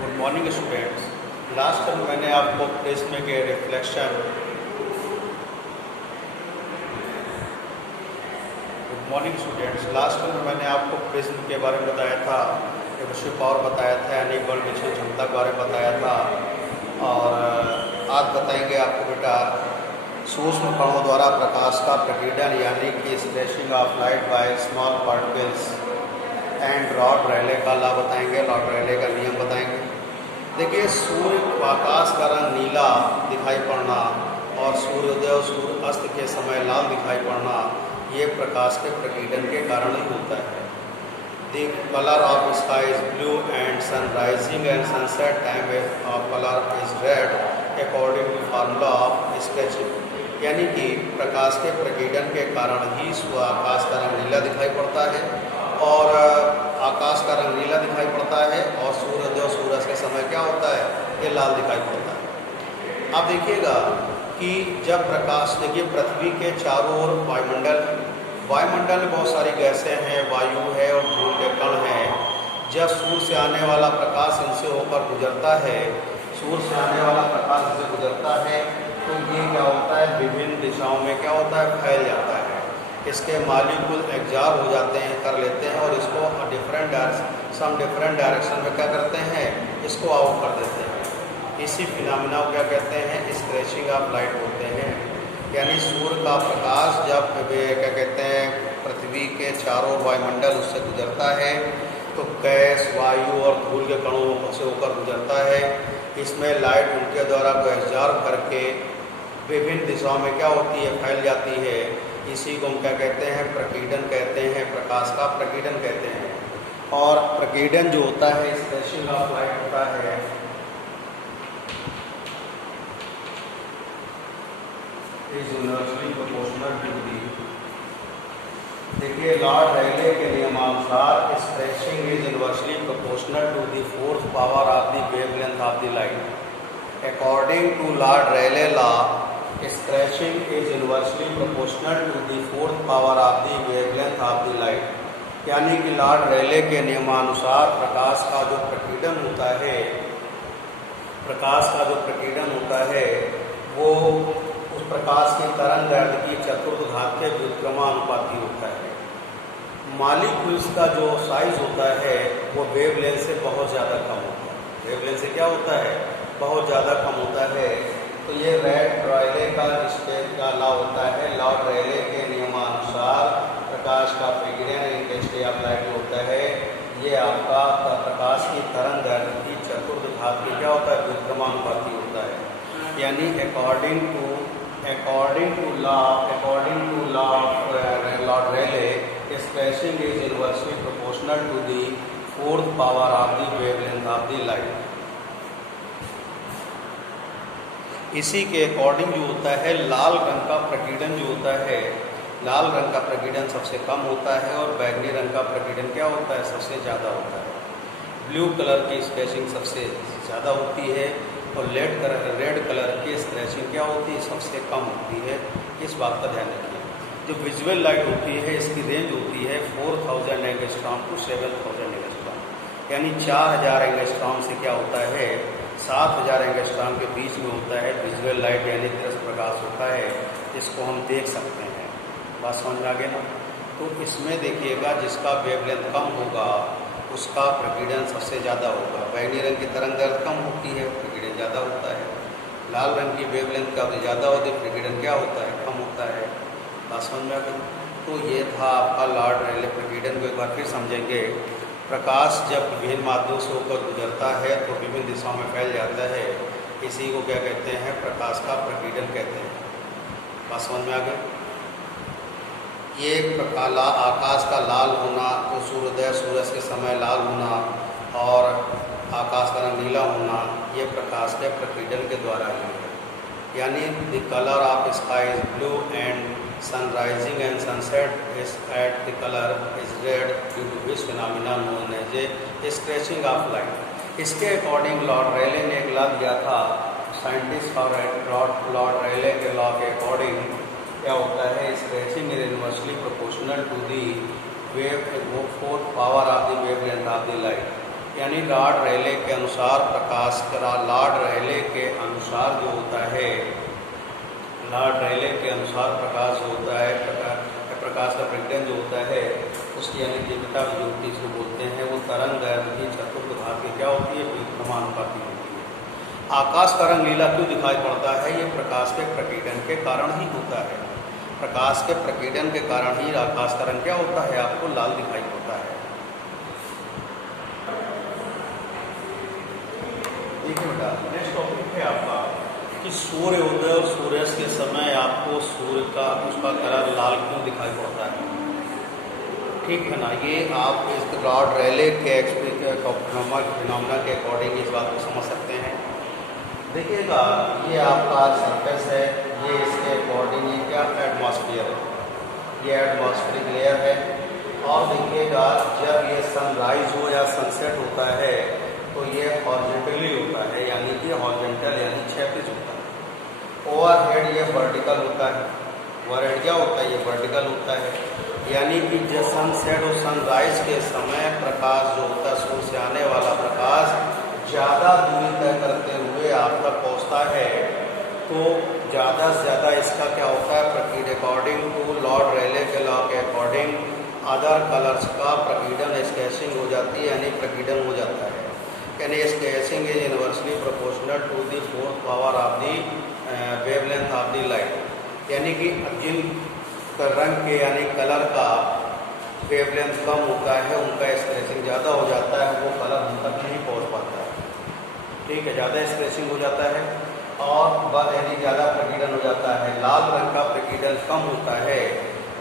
Good morning students. Last time मैंने आपको prism के reflection good morning students last time मैंने आपको प्रिज्म के बारे में बताया था, विषय पावर बताया था, यानी बल विषय क्षमता के बारे में बताया था। और आज बताएंगे आपको बेटा सूक्ष्म कणों द्वारा प्रकाश का प्रकीर्णन यानी कि scattering of light by small particles and Lord Rayleigh का लॉ बताएंगे, लॉर्ड रेले का नियम बताएंगे। देखिए, सूर्य आकाश का रंग नीला दिखाई पड़ना और सूर्योदय और सूर्य अस्त के समय लाल दिखाई पड़ना, ये प्रकाश के प्रकीर्णन के कारण ही होता है। The colour of sky is blue and sunrising and sunset time of colour is red according to formula of scattering. यानी कि प्रकाश के प्रकीर्णन के कारण ही आकाश का रंग नीला दिखाई पड़ता है और आकाश का रंग नीला दिखाई पड़ता है और सूर्योदय और सूरज के समय क्या होता है, ये लाल दिखाई पड़ता है। आप देखिएगा कि जब प्रकाश, देखिए पृथ्वी के चारों ओर वायुमंडल में बहुत सारी गैसें हैं, वायु है और धूल के कण हैं। जब सूर्य से आने वाला प्रकाश इनसे होकर गुजरता है, सूर्य से आने वाला प्रकाश इनसे गुजरता है तो ये क्या होता है, विभिन्न दिशाओं में क्या होता है, फैल जाता है। इसके मॉलिक्यूल एग्जॉर्ब हो जाते हैं, कर लेते हैं और इसको डिफरेंट डायरेक्शन में क्या करते हैं, इसको आउट कर देते हैं। इसी फिनोमेना को क्या कहते हैं, स्क्रैचिंग ऑफ लाइट बोलते हैं। यानी सूर्य का प्रकाश जब क्या कहते हैं पृथ्वी के चारों वायुमंडल उससे गुजरता है तो गैस, वायु और धूल के कणों से होकर गुजरता है। इसमें लाइट उनके द्वारा को एब्जॉर्ब करके विभिन्न दिशाओं में क्या होती है, फैल जाती है। इसी को हम क्या कहते हैं, प्रकीर्णन कहते हैं, प्रकाश का प्रकीर्णन कहते हैं। और प्रकीर्णन जो होता है, स्प्रेशिंग ऑफ लाइट होता है, is universally proportional to the, देखिए लॉर्ड रेले के नियमानुसार scattering is universally proportional to the fourth power of the wavelength of the light. According to Lord Rayleigh law, scattering is inversely proportional to the fourth power of the wavelength of the light. यानी कि Lord Rayleigh के नियमानुसार प्रकाश का जो प्रकीर्णन होता है वो उस प्रकाश की तरंग दैर्घ्य की चतुर्थ घात के व्युत्क्रमानुपाती होता है। मॉलिक्यूल्स का जो साइज होता है वो वेवलेंथ से बहुत ज़्यादा कम होता है। वेवलेंथ से क्या होता है, बहुत ज़्यादा कम होता है। तो ये रेले का लॉ होता है। लॉर्ड रेले के नियमानुसार प्रकाश का प्रकीर्णन इंटेंसिटी ऑफ लाइट होता है, ये आपका प्रकाश की तरंग दैर्घ्य की चतुर्थ घात की क्या होता है, व्युत्क्रमानुपाती होता है। यानी according to law of Lord Rayleigh, scattering is inversely proportional to the fourth power of the wavelength of the light. इसी के अकॉर्डिंग जो होता है, लाल रंग का प्रकीर्णन जो होता है, लाल रंग का प्रकीर्णन सबसे कम होता है और बैगनी रंग का प्रकीर्णन क्या होता है, सबसे ज़्यादा होता है। ब्लू कलर की स्क्रैचिंग सबसे ज़्यादा होती है और रेड कलर की स्क्रैचिंग क्या होती है, सबसे कम होती है। इस बात का ध्यान रखिए। जो विजुअल लाइट होती है इसकी रेंज होती है 4000 एंगस्ट्रॉम टू 7000 एंगस्ट्रॉम, यानी 4000 एंगस्ट्रॉम से क्या होता है, 7000 एंगस्ट्रॉम के बीच में होता है विजुअल लाइट, यानी तिरस्क प्रकाश होता है, जिसको हम देख सकते हैं। बात समझ में आ गई ना। तो इसमें देखिएगा जिसका वेवलेंथ कम होगा उसका प्रकीर्णन सबसे ज़्यादा होगा। बैगनी रंग की तरंग दैर्घ्य कम होती है, प्रकीर्णन ज़्यादा होता है। लाल रंग की वेवलेंथ का ज़्यादा होती है, प्रकीर्णन क्या होता है, कम होता है। बात समझ में आ गई। तो ये था आपका लॉर्ड रेले प्रकीर्णन को एक बार फिर समझेंगे। प्रकाश जब विभिन्न माध्यमों से होकर गुजरता है तो विभिन्न दिशाओं में फैल जाता है, इसी को क्या कहते हैं, प्रकाश का प्रकीर्णन कहते हैं। बात समझ में आ गई। ये आकाश का लाल होना, तो सूर्योदय सूरज के समय लाल होना और आकाश का रंग नीला होना, ये प्रकाश के प्रकीर्णन के द्वारा ही है। यानी the colour of sky is blue and sunrising and sunset is at the colour is red due to which phenomena known as a scattering of light. इसके अकॉर्डिंग लॉर्ड रेले ने एक लॉ दिया था। साइंटिस्ट और Lord Rayleigh के law के according क्या होता है, scattering is inversely proportional to the wave fourth power of the wavelength of the light. यानी लॉर्ड रेले के अनुसार प्रकाश का लॉर्ड रेले के अनुसार जो होता है, लॉर्ड रेले के अनुसार प्रकाश होता है, प्रकाश का प्रकीर्णन जो होता है उसकी यानी तीव्रता जो होती है इसको बोलते हैं, वो तरंग दैर्घ्य चतुर्थ घात की क्या होती है, समानुपाती होती है। आकाश का रंग नीला क्यों दिखाई पड़ता है? ये प्रकाश के प्रकीर्णन के कारण ही होता है। प्रकाश के प्रकीर्णन के कारण ही आकाश का रंग क्या होता है, आपको लाल दिखाई पड़ता है। देखिए बेटा, नेक्स्ट टॉपिक है आपका कि सूर्य उदय और सूर्यास्त के समय आपको सूर्य का उसका कलर लाल क्यों दिखाई पड़ता है। ठीक है ना, ये आप इस लॉर्ड रेले के फिनोमेना के अकॉर्डिंग इस बात को समझ सकते हैं। देखिएगा, ये आपका सरफेस है, ये इसके अकॉर्डिंग ये क्या एटमॉस्फेयर है, ये एटमॉस्फेरिक लेयर है। और देखिएगा, जब ये सनराइज हो या सनसेट होता है तो ये हॉरिजॉन्टली होता है, यानी कि हॉरिजॉन्टल यानी क्षैतिज होता है। ओवरहेड ये वर्टिकल होता है। ओवरहेड क्या होता है, ये वर्टिकल होता है। यानी कि जब सनसेट और सनराइज के समय प्रकाश जो होता है, सूर्य से आने वाला प्रकाश ज़्यादा दूरी तय करते हुए आप तक पहुँचता है, तो ज़्यादा से ज़्यादा इसका क्या होता है, प्रकीर्णन अकॉर्डिंग टू लॉर्ड रेले के लॉ के अकॉर्डिंग अदर कलर्स का प्रकीर्णन स्केचिंग हो जाती है, यानी प्रकीर्णन हो जाता है। यानी scattering is inversely proportional to the fourth power of the wavelength of the light. यानी कि जिन रंग के यानी कलर का वेवलेंथ कम होता है, उनका स्केचिंग ज़्यादा हो जाता है, वो कलर हम तक नहीं पहुँच पाता है। ठीक है, ज़्यादा स्केचिंग हो जाता है और यानी ज़्यादा प्रकीर्णन हो जाता है। लाल रंग का प्रकीर्णन कम होता है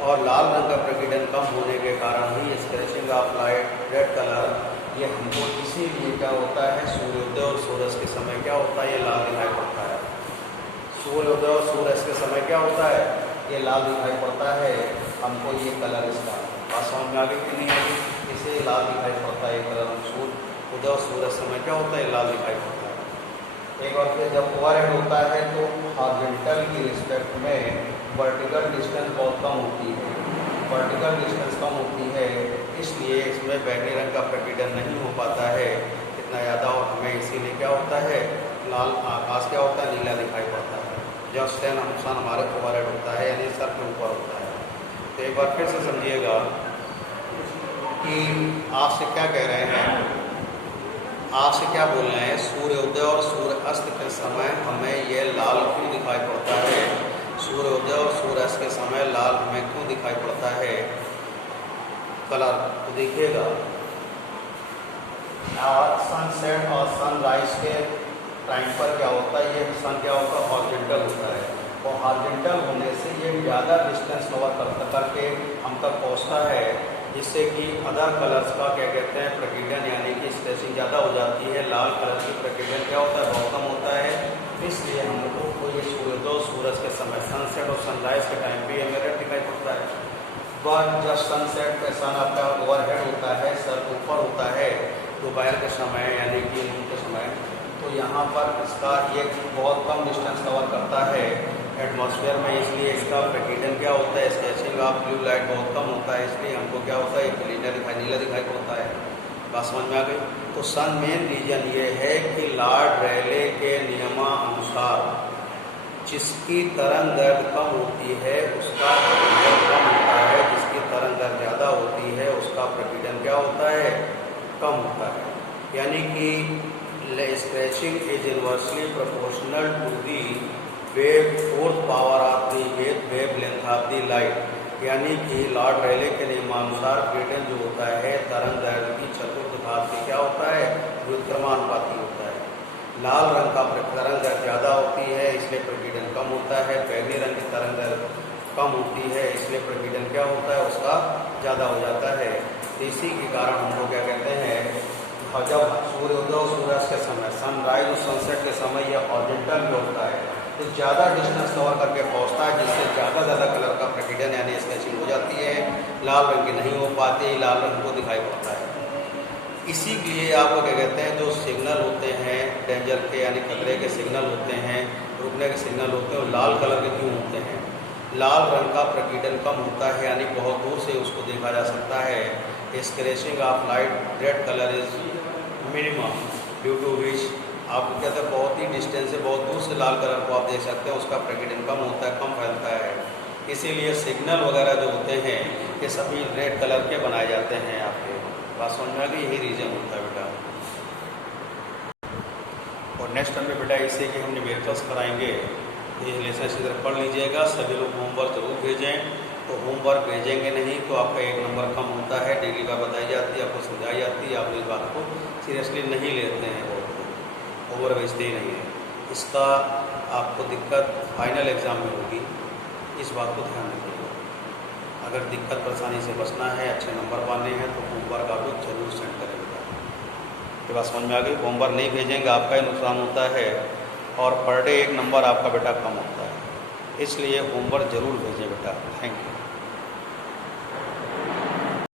और लाल रंग का प्रकीर्णन कम होने के कारण ही scattering of light red colour ये हमको इसीलिए क्या होता है, सूर्योदय और सूर्यास्त के समय क्या होता है, ये लाल दिखाई पड़ता है। सूर्योदय और सूर्यास्त के समय क्या होता है, ये लाल दिखाई पड़ता है हमको, ये कलर इसका बात समझ में आ गई कि नहीं आ गई, इसे लाल दिखाई पड़ता है ये कलर। सूर्योदय और सूर्यास्त समय क्या होता है, लाल दिखाई पड़ता है। एक और फिर जब ओवरहेड होता है तो हॉरिजॉन्टल की रिस्पेक्ट में वर्टिकल डिस्टेंस बहुत कम होती है, वर्टिकल डिस्टेंस कम होती है, इसलिए इसमें बैगनी रंग का प्रकीर्णन नहीं हो पाता है इतना ज़्यादा, और हमें इसीलिए क्या होता है, लाल आकाश क्या होता है, नीला दिखाई पड़ता है। जब स्टैन नुकसान हमारे ओवरहेड होता है, यानी सर के ऊपर होता है। तो एक बार फिर से समझिएगा कि आपसे क्या कह रहे हैं, आपसे क्या बोल रहे हैं, सूर्योदय और सूर्यास्त के समय हमें यह लाल क्यों दिखाई पड़ता है, सूर्योदय और सूर्यास्त के समय लाल हमें क्यों दिखाई पड़ता है कलर। तो देखिएगा, सनसेट और सनराइज के टाइम पर क्या होता है, ये सन क्या होता है, हॉरिजॉन्टल होता है, और हॉरिजॉन्टल होने से ये ज़्यादा डिस्टेंस कवर करके हम तक पहुंचता है, जिससे कि अदर कलर्स का क्या कहते हैं, प्रकीर्णन यानी कि स्केचिंग ज़्यादा हो जाती है। लाल कलर की प्रकीर्णन क्या होता है, बहुत कम होता है। इसलिए हम लोगों को ये सूर्योदय सूरज के समय सनसेट और सनराइज के टाइम पे ये रेड दिखाई पड़ता है। बट जब सनसेट पे सन आपका ओवरहेड होता है, सर ऊपर होता है दोपहर के समय यानी कि नून के समय, तो यहाँ पर इसका ये बहुत कम डिस्टेंस कवर करता है एटमॉस्फेयर में, इसलिए इसका प्रकीर्णन क्या होता है, स्केचिंग ऑफ ब्लू लाइट बहुत कम होता है, इसलिए हमको क्या होता है, नीला दिखाई पड़ता है। बात समझ में आ गई। तो सन मेन रीजन ये है कि लॉर्ड रेले के नियमानुसार जिसकी तरंग दैर्घ्य कम होती है उसका प्रकीर्णन कम होता है, जिसकी तरंग दैर्घ्य ज़्यादा होती है उसका प्रकीर्णन क्या होता है, कम होता है। यानी कि scattering is inversely proportional to the wave fourth power of the wave length of the light. यानी कि लॉर्ड रेले के नियमानुसार प्रकीर्णन जो होता है तरंग दैर्घ्य की चतुर्थ घात से क्या होता है, व्युत्क्रमानुपाती होता है। लाल रंग का तरंग दैर्घ्य ज़्यादा होती है, इसलिए प्रकीर्णन कम होता है। बैगनी रंग की तरंग दैर्घ्य कम होती है, इसलिए प्रकीर्णन क्या होता है, उसका ज़्यादा हो जाता है। इसी के कारण हम लोग क्या कहते हैं, जब सूर्योदय और सूर्यास्त के समय सनराइज और सनसेट के समय यह हॉरिजॉन्टल में होता है तो ज़्यादा डिस्टेंस कवर करके पहुंचता है, जिससे ज़्यादा कलर का प्रकीर्णन यानी स्केचिंग हो जाती है। लाल रंग की नहीं हो पाती, लाल रंग को दिखाई पड़ता है। इसी के लिए आपको क्या कहते हैं, जो सिग्नल होते हैं डेंजर के यानी खतरे के सिग्नल होते हैं, रुकने के सिग्नल होते हैं, वो लाल कलर के क्यों होते हैं। लाल रंग का प्रकीर्णन कम होता है, यानी बहुत दूर से उसको देखा जा सकता है। Scattering of light red colour is minimum due to which आप कहते हैं बहुत ही डिस्टेंस से, बहुत दूर से लाल कलर को आप देख सकते हैं, उसका प्रकटन कम होता है, कम फैलता है। इसीलिए सिग्नल वगैरह जो होते हैं ये सभी रेड कलर के बनाए जाते हैं। आपके बात समझ में आ गई, यही रीज़न होता है बेटा। और नेक्स्ट टाइम में बेटा इसे कि हम न्यूमेरिकल्स कराएंगे, ये लेसन इधर पढ़ लीजिएगा। सभी लोग होमवर्क जरूर भेजें। तो होमवर्क भेजेंगे नहीं तो आपका 1 नंबर कम होता है। डेली बात बताई जाती है, आपको समझाई जाती है, आप इस बात को सीरियसली नहीं लेते हैं, वो होमवर्क भेजते ही नहीं है। इसका आपको दिक्कत फाइनल एग्ज़ाम में होगी, इस बात को ध्यान रखिएगा। अगर दिक्कत परेशानी से बचना है, अच्छे नंबर पाने हैं तो होमवर्क आप लोग जरूर सेंड करेंगे। ये बात समझ में आ गई। होमवर्क नहीं भेजेंगे आपका ही नुकसान होता है और पर डे 1 नंबर आपका बेटा कम होता है। इसलिए होमवर्क ज़रूर भेजें बेटा। Thank you.